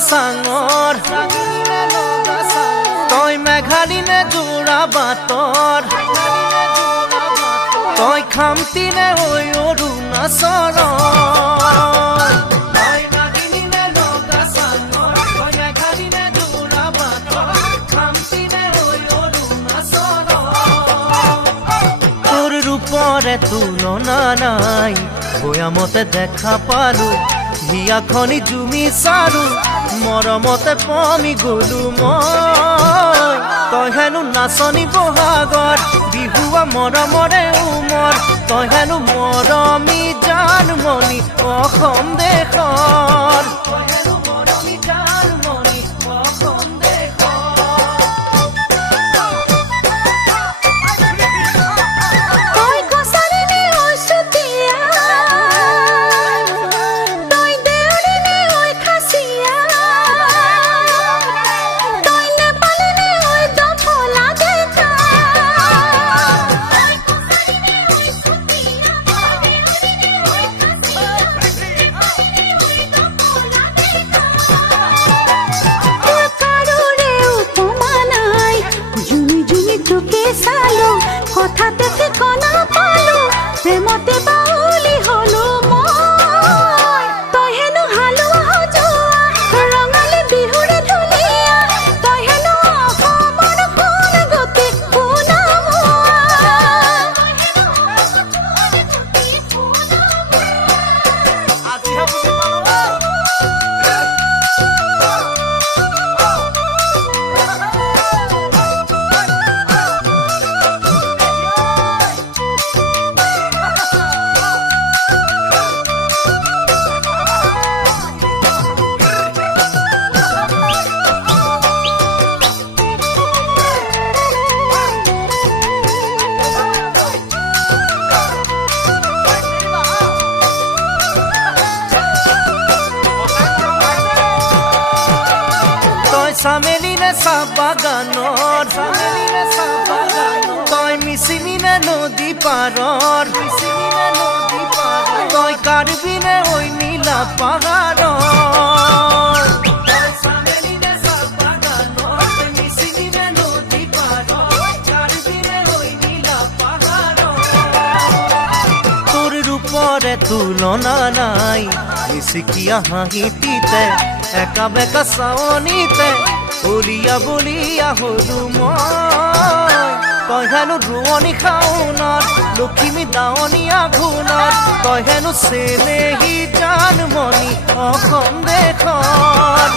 চাঙৰ তই মেঘালী নে যোৰা বাটৰ তই খামতি নে ঐ অৰুণাচলৰ পৰে তুলনা নাই বয়ামতে দেখা পালো হিয়াখনি জুমি চালো মৰমতে পমি গলো মই তই হেনো নাচনি বহাগত বিহুৱা মৰমৰে উমৰ তই হেনো মৰমী জানমণি অসম দেশৰ কথাতে ঠিকনা পালো প্ৰেমতে বাউলি হলো মই তই হেনো হালোৱা সজোৱা ৰঙালী বিহুৰে ধুনীয়া তই হেনো অসমৰ সোণ গতি চামেলি নে চাহ বাগানৰ তই মিচিমি নে নদী পাৰৰ তই কাৰ্বি নে ঐ নীলা পাহাৰৰ তোৰ ৰূপৰে তুলনা নাই মিচিকিয়া হাঁহিটিতে একা বেকা চাৱনিতে বলিয়া বলিয়া হলো মই তই হেনো ৰোৱনী খাওনত লখিমী দাৱনী আঘোণত তই হেনো চেনেহী জানমণি অসম দেশৰ